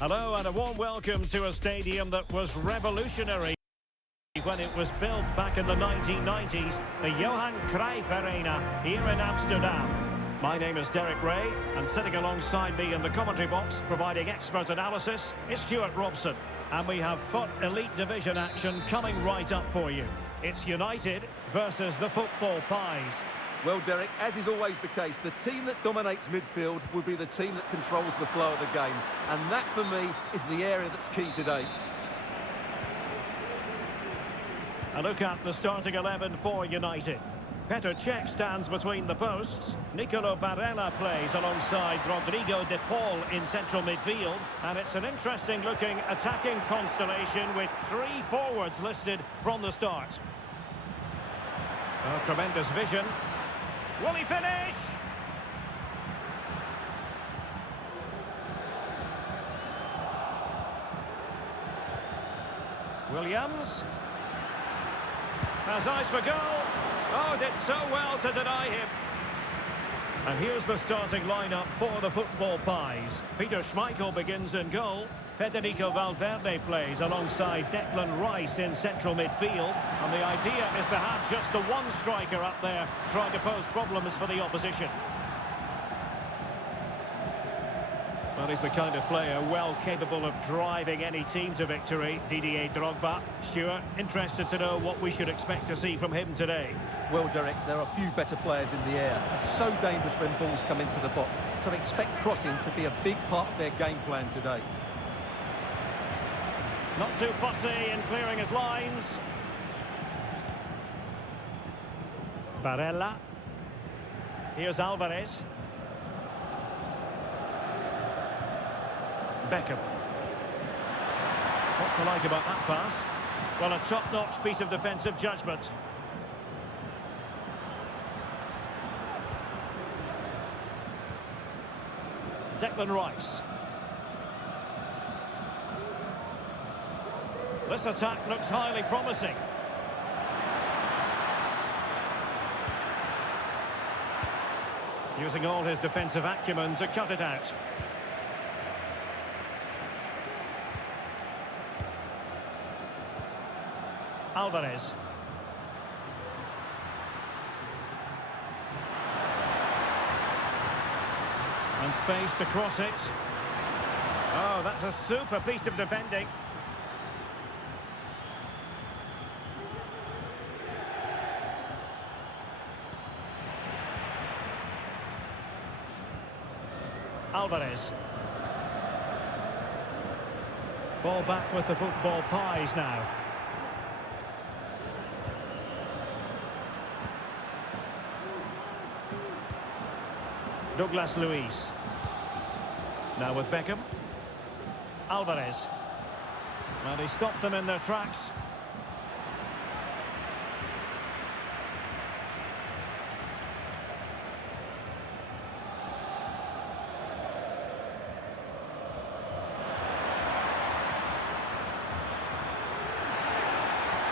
Hello and a warm welcome to a stadium that was revolutionary when it was built back in the 1990s, the Johan Cruyff Arena here in Amsterdam. My name is Derek Ray, and sitting alongside me in the commentary box, providing expert analysis, is Stuart Robson. And we have FUT Elite Division action coming right up for you. It's United versus the Football Pies. Well, Derek, as is always the case, the team that dominates midfield will be the team that controls the flow of the game. And that, for me, is the area that's key today. A look at the starting 11 for United. Petr Cech stands between the posts. Nicolo Barella plays alongside Rodrigo de Paul in central midfield. And it's an interesting-looking attacking constellation with 3 forwards listed from the start. Oh, tremendous vision. Will he finish? Williams has eyes for goal. Oh, did so well to deny him. And here's the starting lineup for the Football Pies. Peter Schmeichel begins in goal. Federico Valverde plays alongside Declan Rice in central midfield. And the idea is to have just the one striker up there trying to pose problems for the opposition. Well, he's the kind of player well capable of driving any team to victory, Didier Drogba. Stuart, interested to know what we should expect to see from him today. Well, Derek, there are few better players in the air. It's so dangerous when balls come into the box. So expect crossing to be a big part of their game plan today. Not too fussy in clearing his lines. Barella. Here's Alvarez. Beckham. What to like about that pass? Well, a top-notch piece of defensive judgment. Declan Rice. This attack looks highly promising. Using all his defensive acumen to cut it out. Alvarez. And space to cross it. Oh, that's a super piece of defending. Alvarez. Ball back with the Football Pies now. Douglas Luiz. Now with Beckham. Alvarez. And he stopped them in their tracks.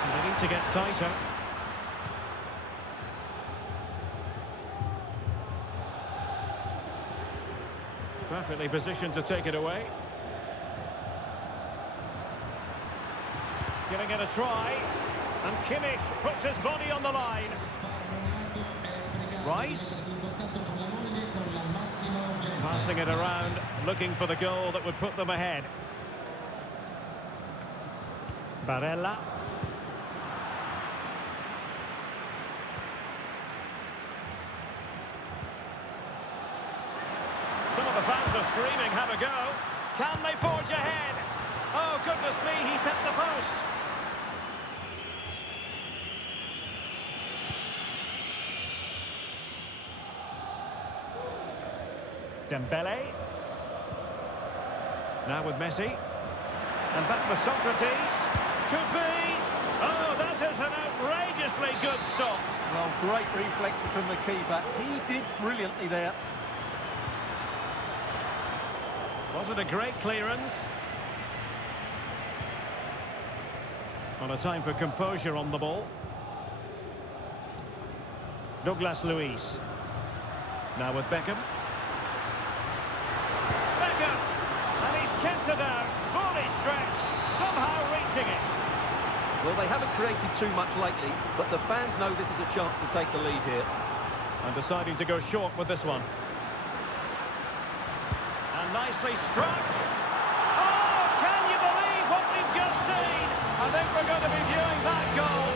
They need to get tighter. Perfectly positioned to take it away. Giving it a try. And Kimmich puts his body on the line. Rice. Passing it around, looking for the goal that would put them ahead. Barella. Some of the fans are screaming, have a go. Can they forge ahead? Oh, goodness me, he's hit the post. Dembele. Now with Messi. And back with Socrates. Could be. Oh, that is an outrageously good stop. Well, great reflex from the keeper. He did brilliantly there. Was it a great clearance? On a time for composure on the ball. Douglas Luiz. Now with Beckham. Beckham! And he's kept it out, fully stretched, somehow reaching it. Well, they haven't created too much lately, but the fans know this is a chance to take the lead here. And deciding to go short with this one. And nicely struck. Oh, can you believe what we've just seen? I think we're going to be viewing that goal.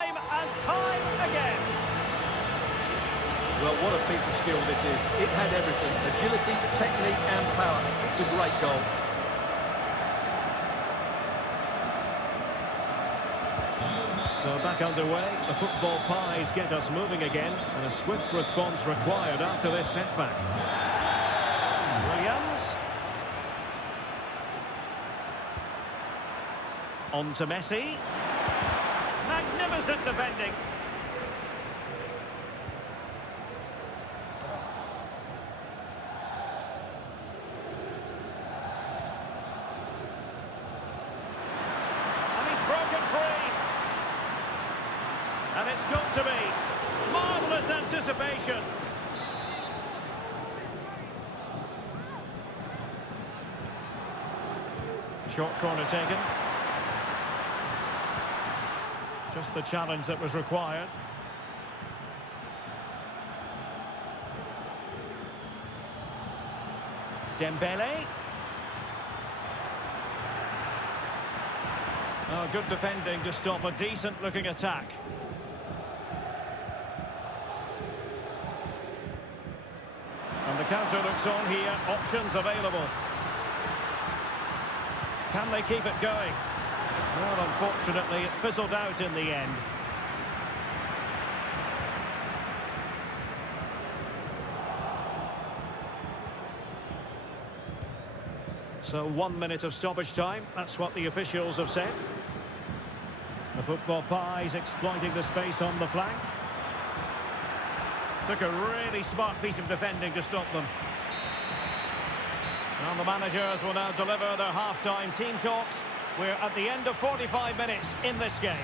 And time again. Well, what a piece of skill this is. It had everything: agility, technique and power. It's a great goal. So back underway, the football pies get us moving again, and a swift response required after this setback. Williams. On to Messi. Magnificent defending. And he's broken free. And it's got to be. Marvellous anticipation. Short corner taken. Just the challenge that was required. Dembele. Oh, good defending to stop a decent-looking attack. And the counter looks on here. Options available. Can they keep it going? Well, unfortunately, it fizzled out in the end. So 1 minute of stoppage time. That's what the officials have said. The football pies exploiting the space on the flank. Took a really smart piece of defending to stop them. And the managers will now deliver their half-time team talks. We're at the end of 45 minutes in this game.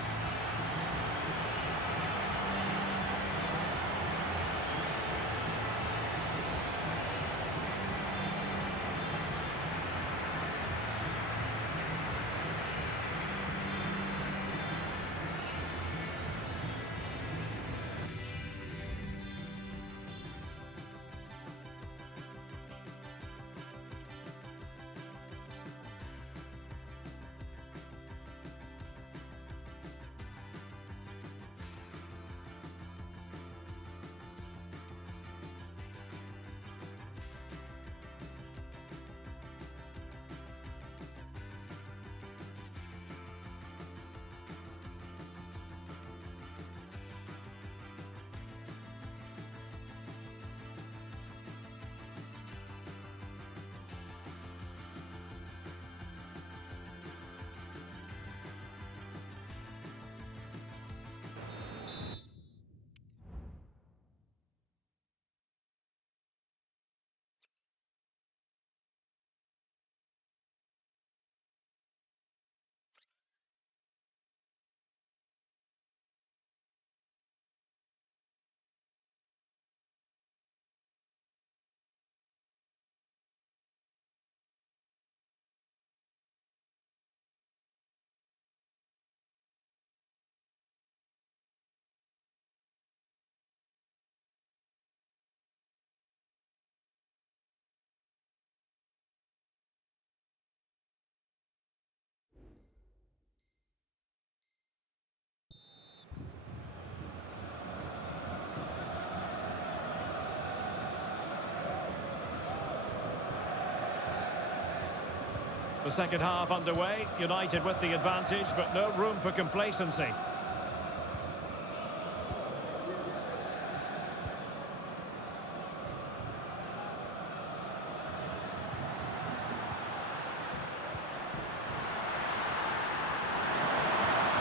The second half underway, United with the advantage, but no room for complacency.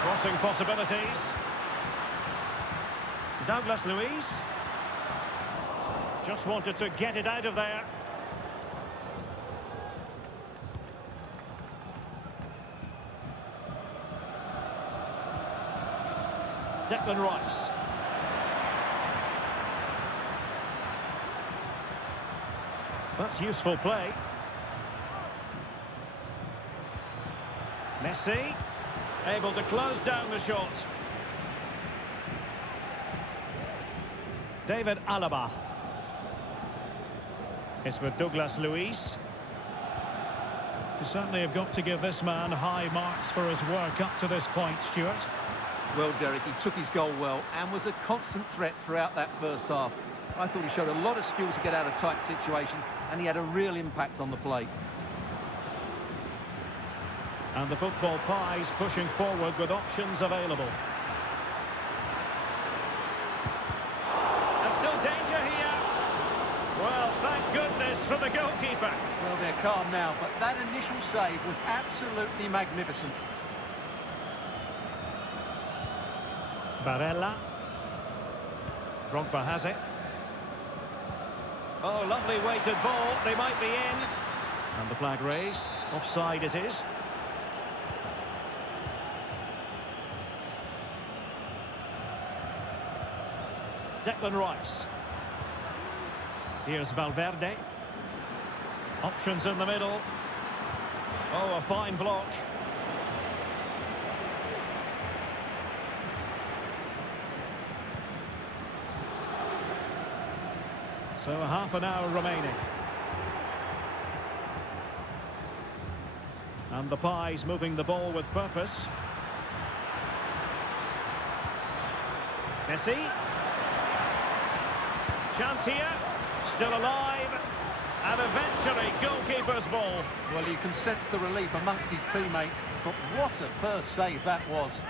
Crossing possibilities. Douglas Luiz. Just wanted to get it out of there. Declan Rice. That's useful play. Messi. Able to close down the shot. David Alaba. It's with Douglas Luiz. You certainly have got to give this man high marks for his work up to this point, Stuart. Well, Derek, he took his goal well and was a constant threat throughout that first half. I thought he showed a lot of skill to get out of tight situations, and he had a real impact on the play. And the football pies pushing forward with options available. There's still danger here. Well, thank goodness for the goalkeeper. Well, they're calm now, but that initial save was absolutely magnificent. Barella. Drogba has it. Oh, lovely weighted ball. They might be in. And the flag raised. Offside it is. Declan Rice. Here's Valverde. Options in the middle. Oh, a fine block. So half an hour remaining. And the Pies moving the ball with purpose. Messi. Chance here. Still alive. And eventually goalkeeper's ball. Well, you can sense the relief amongst his teammates, but what a first save that was.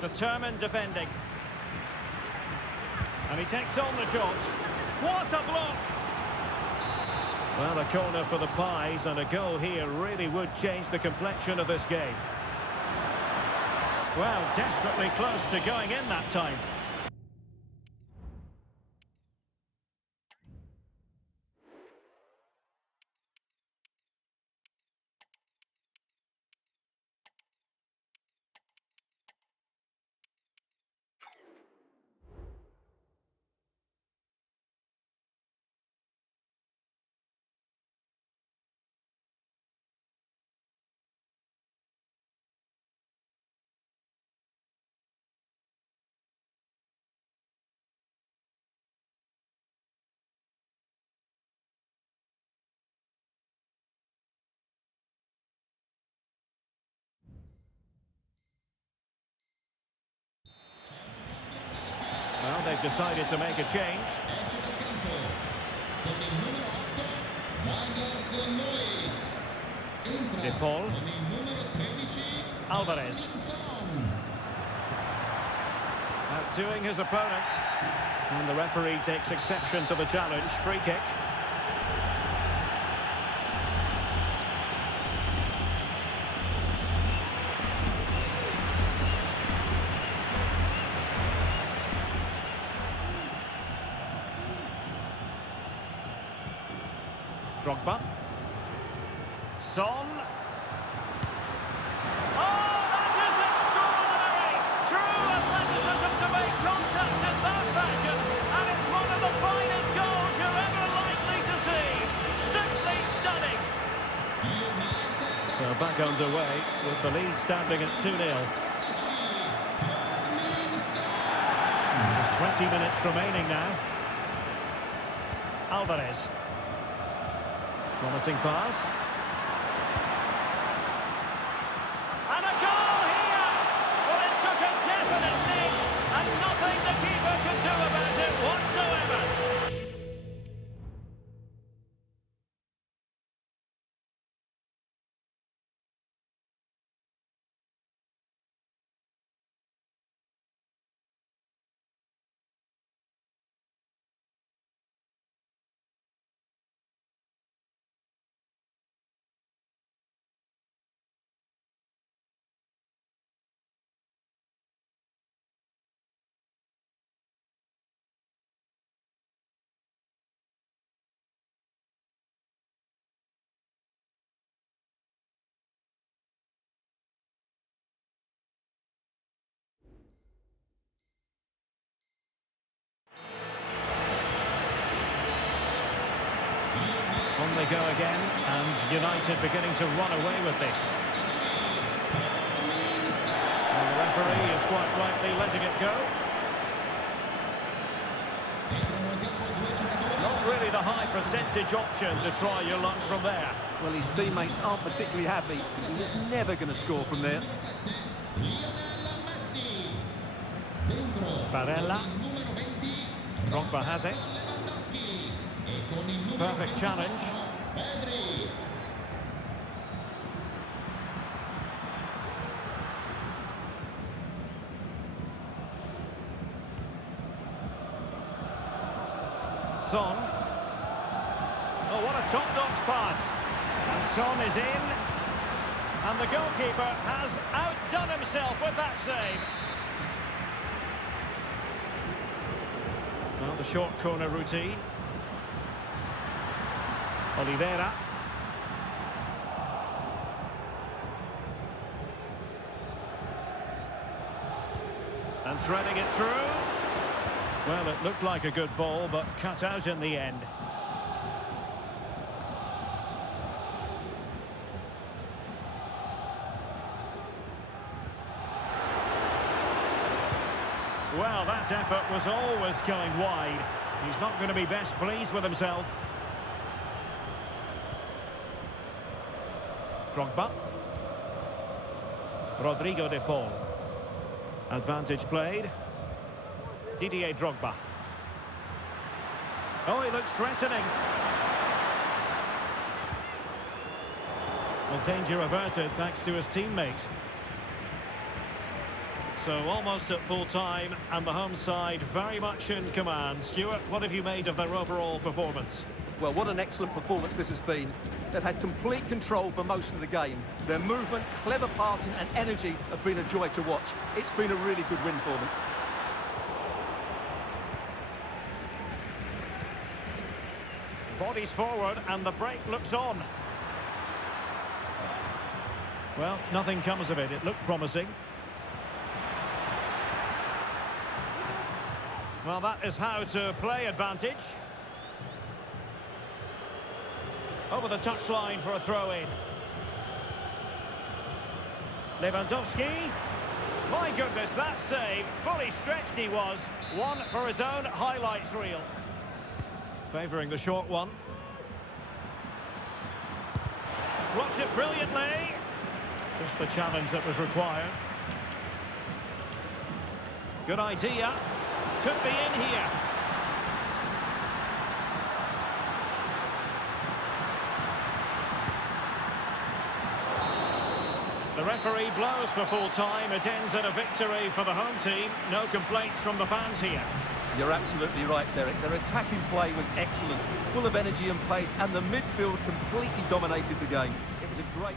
Determined defending. And he takes on the shot. What a block! Well, a corner for the Pies, and a goal here really would change the complexion of this game. Well, desperately close to going in that time. Well, they've decided to make a change. De Paul. Alvarez. Outdoing his opponent. And the referee takes exception to the challenge. Free kick. Drogba. Son. Oh, that is extraordinary! True athleticism to make contact in that fashion, and it's one of the finest goals you're ever likely to see. Simply stunning. So back underway with the lead standing at 2-0. There's 20 minutes remaining now. Alvarez. Promising pass. And a goal here! Well, it took a definite nick, and nothing the keeper could do about it whatsoever. they go again, and United beginning to run away with this. And the referee is quite rightly letting it go. Not really the high percentage option to try your luck from there. Well, his teammates aren't particularly happy. He was never going to score from there. Barella. Drogba has it. Perfect challenge. Son. Oh, what a top-notch pass. And Son is in. And the goalkeeper has outdone himself with that save. Well, the short corner routine. Oliveira. And threading it through. Well, it looked like a good ball, but cut out in the end. Well, that effort was always going wide. He's not going to be best pleased with himself. Drogba. Rodrigo de Paul. Advantage played. Didier Drogba. Oh, he looks threatening. Well, danger averted thanks to his teammate. So almost at full time, and the home side very much in command. Stuart, what have you made of their overall performance? Well, what an excellent performance this has been. They've had complete control for most of the game. Their movement, clever passing and energy have been a joy to watch. It's been a really good win for them. Bodies forward and the break looks on. Well, nothing comes of it. It looked promising. Well, that is how to play advantage. Over the touchline for a throw-in. Lewandowski. My goodness, that save. Fully stretched he was. One for his own highlights reel. Favouring the short one. Blocked it brilliantly. Just the challenge that was required. Good idea. Could be in here. The referee blows for full time. It ends in a victory for the home team. No complaints from the fans here. You're absolutely right, Derek. Their attacking play was excellent, full of energy and pace, and the midfield completely dominated the game. It was a great...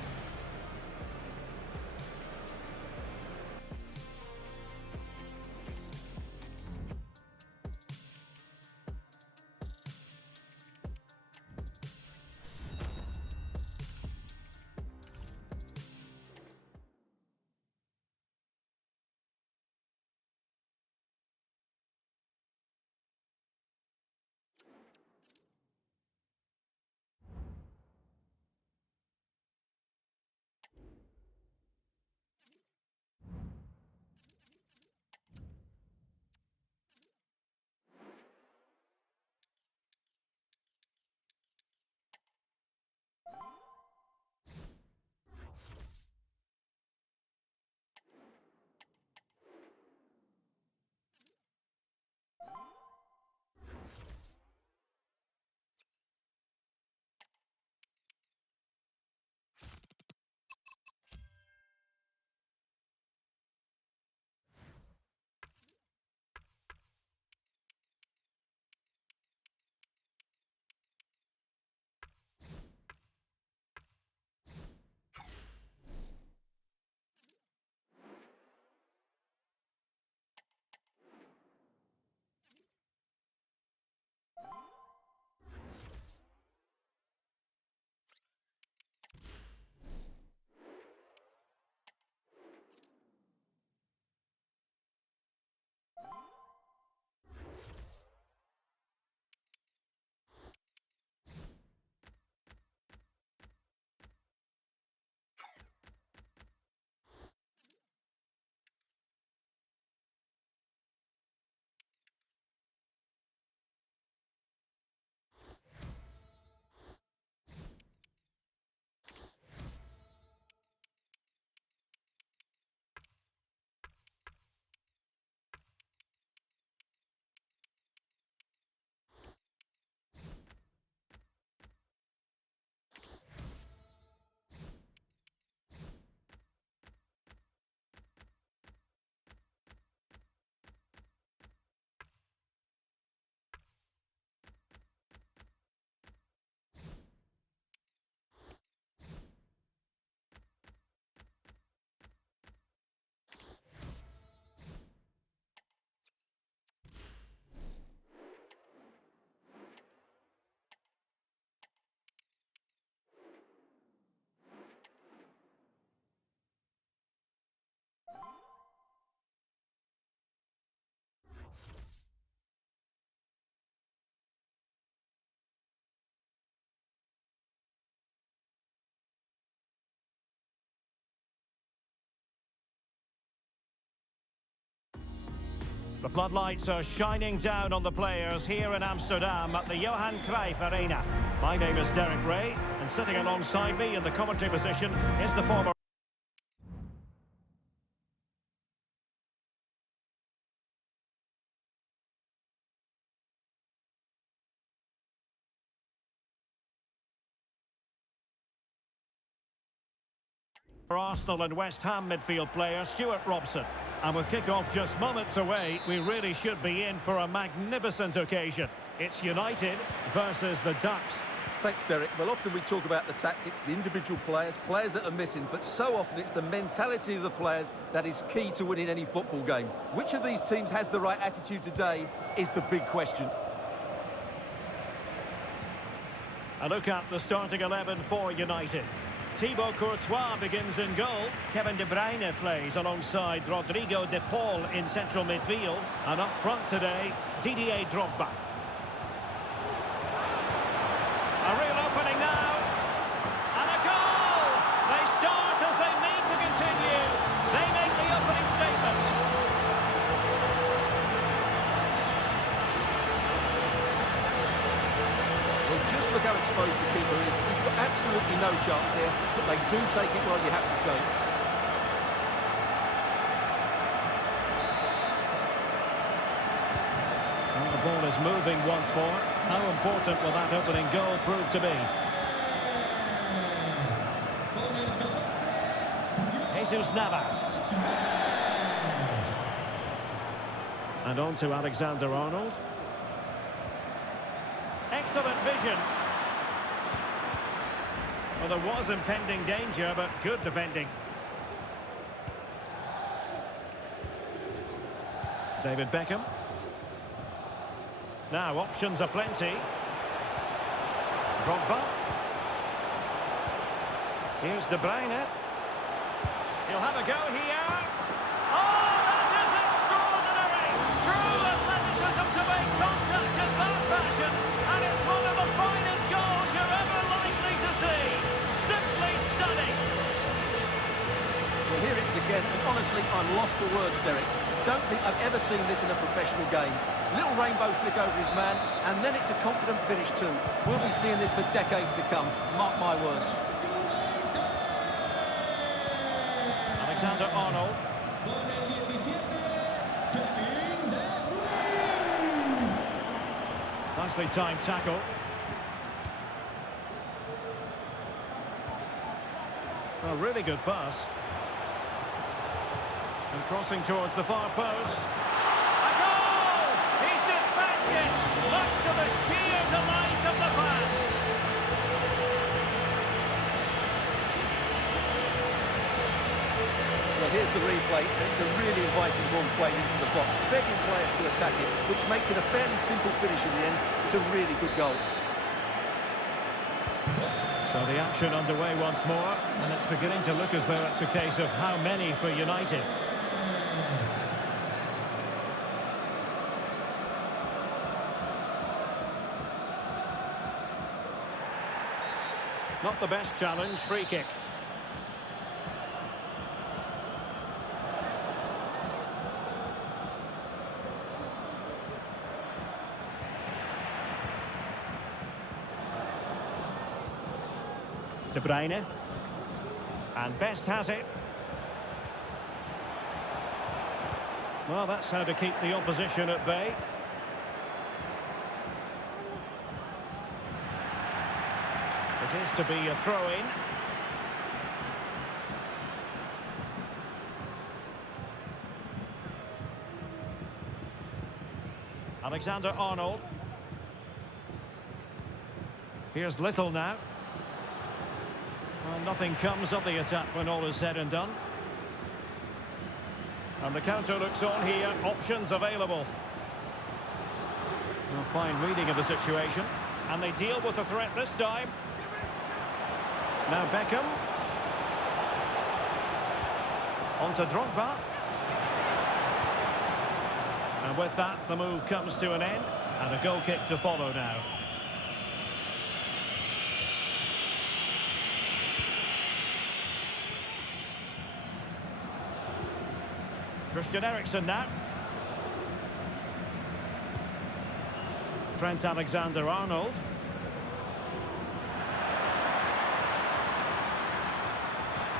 The floodlights are shining down on the players here in Amsterdam at the Johan Cruyff Arena. My name is Derek Ray, and sitting alongside me in the commentary position is the former Arsenal and West Ham midfield player Stuart Robson. And with kick-off just moments away, we really should be in for a magnificent occasion. It's United versus the Ducks. Thanks, Derek. Well, often we talk about the tactics, the individual players that are missing, but so often it's the mentality of the players that is key to winning any football game. Which of these teams has the right attitude today is the big question. A look at the starting 11 for United. Thibaut Courtois begins in goal. Kevin De Bruyne plays alongside Rodrigo de Paul in central midfield. And up front today, Didier Drogba. A real opening now. And a goal! They start as they mean to continue. They make the opening statement. Well, just look how exposed the keeper is. He's got absolutely no chance there, but they do take it well, you have to say. And the ball is moving once more. How important will that opening goal prove to be? Jesus Navas. And on to Alexander-Arnold. Excellent vision. Well, there was impending danger, but good defending. David Beckham. Now, options are plenty. Drogba. Here's De Bruyne. He'll have a go here. Oh, that is extraordinary! True athleticism to make contact in that fashion. And it's one of the finest goals you're ever likely to see. Simply stunning. Well, here it is again, and honestly, I'm lost for words, Derek. Don't think I've ever seen this in a professional game. Little rainbow flick over his man, and then it's a confident finish too. We'll be seeing this for decades to come, mark my words. Alexander-Arnold. Nicely timed tackle. A really good pass. And crossing towards the far post. A goal! He's dispatched it! Much to the sheer delight of the fans. Well, here's the replay, and it's a really inviting ball played into the box, begging players to attack it, which makes it a fairly simple finish in the end. It's a really good goal. So the action underway once more, and it's beginning to look as though it's a case of how many for United. Not the best challenge, free kick. De Bruyne. And Best has it. Well, that's how to keep the opposition at bay. It is to be a throw-in. Alexander-Arnold. Here's Little now. Well, nothing comes of the attack when all is said and done. And the counter looks on here. Options available. A fine reading of the situation. And they deal with the threat this time. Now Beckham. On to Drogba. And with that, the move comes to an end. And a goal kick to follow now. Christian Eriksen now. Trent Alexander-Arnold.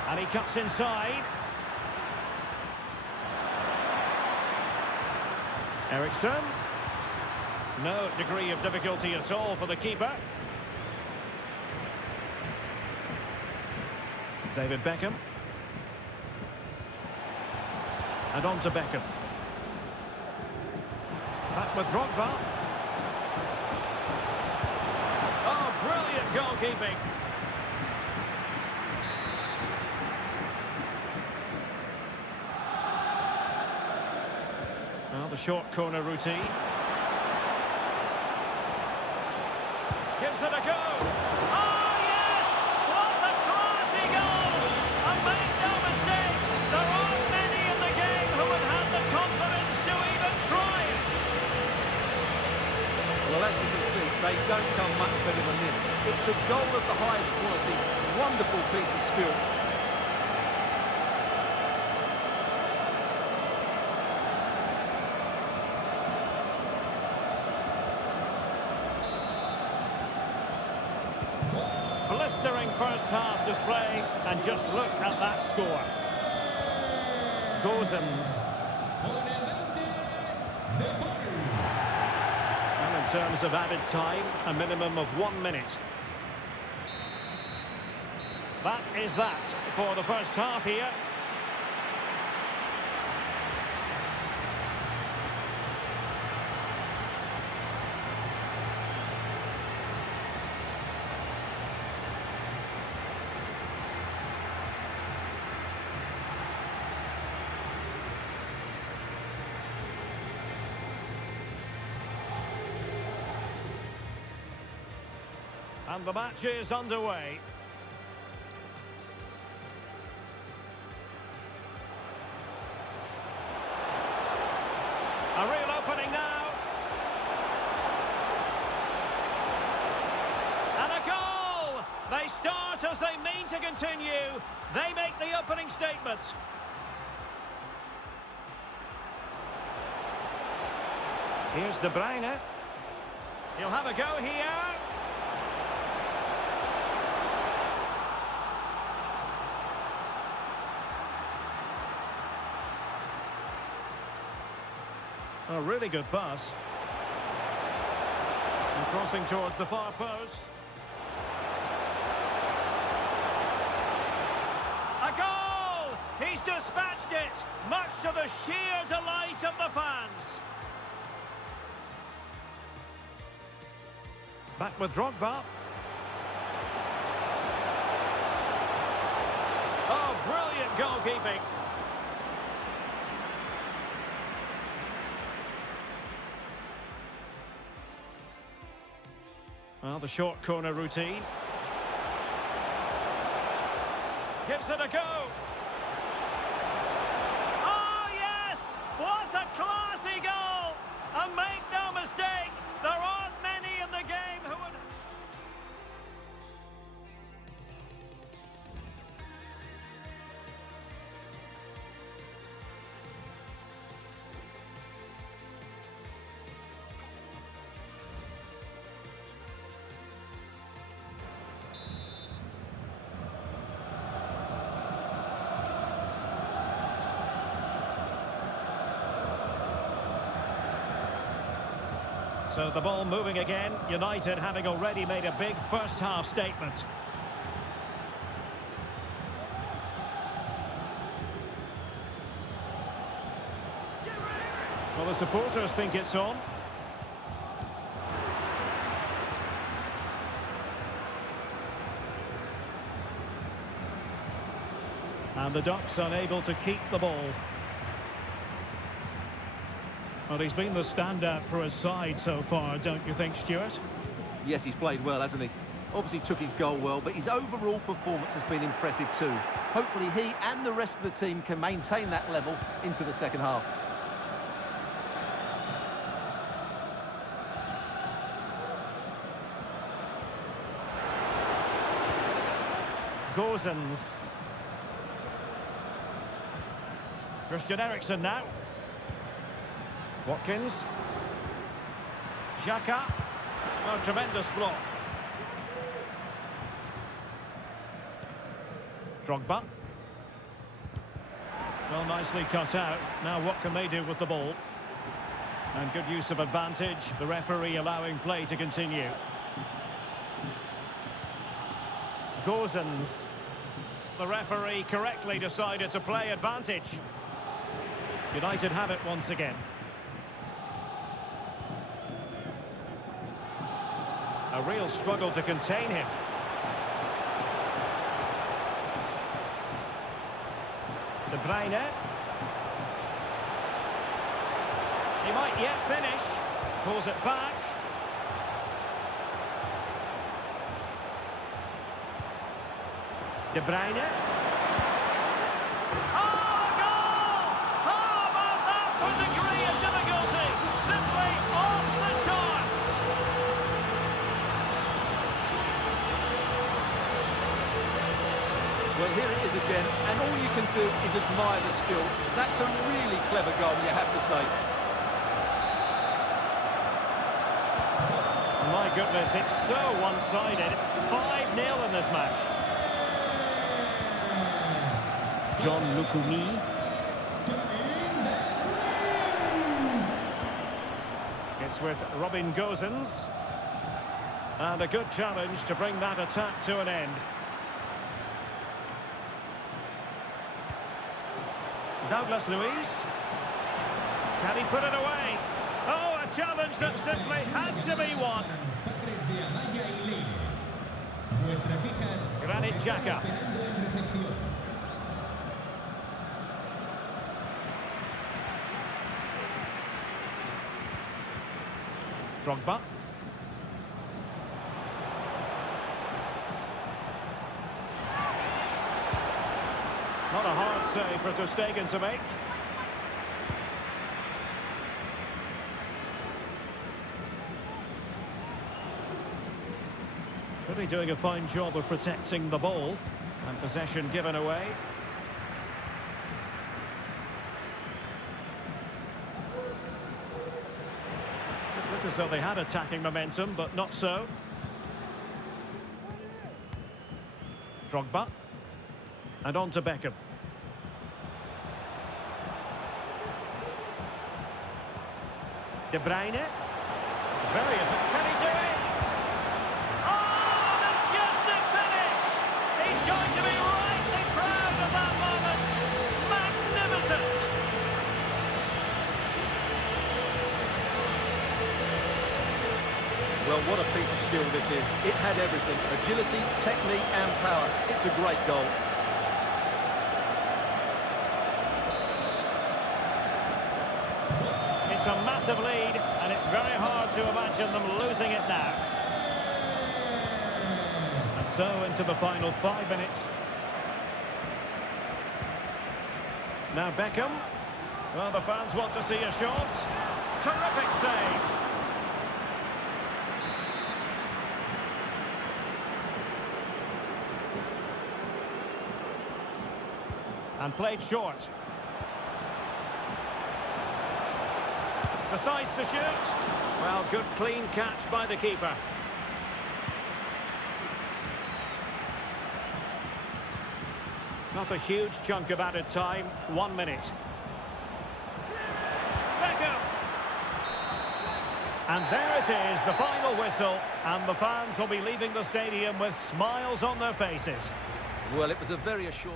And he cuts inside. Eriksson. No degree of difficulty at all for the keeper. David Beckham. And on to Beckham. Back with Drogba. Oh, brilliant goalkeeping. Well, the short corner routine. Gives it a go. Oh, yes! What a classy goal! And make no mistake, there aren't many in the game who have had the confidence to even try it. Well, as you can see, they don't come much better than this. It's a goal of the highest quality. Wonderful piece of skill. Blistering first half display, and just look at that score. Gozens. And in terms of added time, a minimum of 1 minute. That is that for the first half here. And the match is underway. A real opening now. And a goal! They start as they mean to continue. They make the opening statement. Here's De Bruyne. He'll have a go here. A really good pass. And crossing towards the far post. A goal! He's dispatched it, much to the sheer delight of the fans. Back with Drogba. Oh, brilliant goalkeeping. Well, the short corner routine. Gives it a go. Oh, yes! What a classy goal! And make no mistake, there aren't many in the game who would... So the ball moving again, United having already made a big first half statement. Well, the supporters think it's on. And the Ducks unable to keep the ball. Well, he's been the standout for his side so far, don't you think, Stuart? Yes, he's played well, hasn't he? Obviously took his goal well, but his overall performance has been impressive too. Hopefully he and the rest of the team can maintain that level into the second half. Gozens. Christian Eriksen now. Watkins. Xhaka. Oh, tremendous block. Drogba. Well, nicely cut out. Now what can they do with the ball? And good use of advantage. The referee allowing play to continue. Gozens. The referee correctly decided to play advantage. United have it once again. A real struggle to contain him. De Bruyne. He might yet finish. Pulls it back. De Bruyne. Oh, a goal! How about that for degree of difficulty? Simply off the charts. Well, here it is again, and all you can do is admire the skill. That's a really clever goal, you have to say. My goodness, it's so one-sided. 5-0 in this match. John Lukumi. It's with Robin Gozens. And a good challenge to bring that attack to an end. Douglas Luiz. Can he put it away? Oh, a challenge that simply had to be won. Granit Xhaka. Drogba. Not a hard save for Ter Stegen to make. Really doing a fine job of protecting the ball. And possession given away. It looked as though they had attacking momentum, but not so. Drogba. And on to Beckham. De Bruyne. Very effective. Can he do it? Oh, majestic finish! He's going to be rightly proud of that moment. Magnificent! Well, what a piece of skill this is. It had everything. Agility, technique and power. It's a great goal. It's a massive lead, and it's very hard to imagine them losing it now. And so into the final 5 minutes. Now Beckham. Well, the fans want to see a shot. Terrific save. And played short. Decides to shoot. Well, good clean catch by the keeper. Not a huge chunk of added time. 1 minute. Beckham. And there it is, the final whistle. And the fans will be leaving the stadium with smiles on their faces. Well, it was a very assured...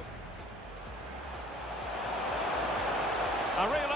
A real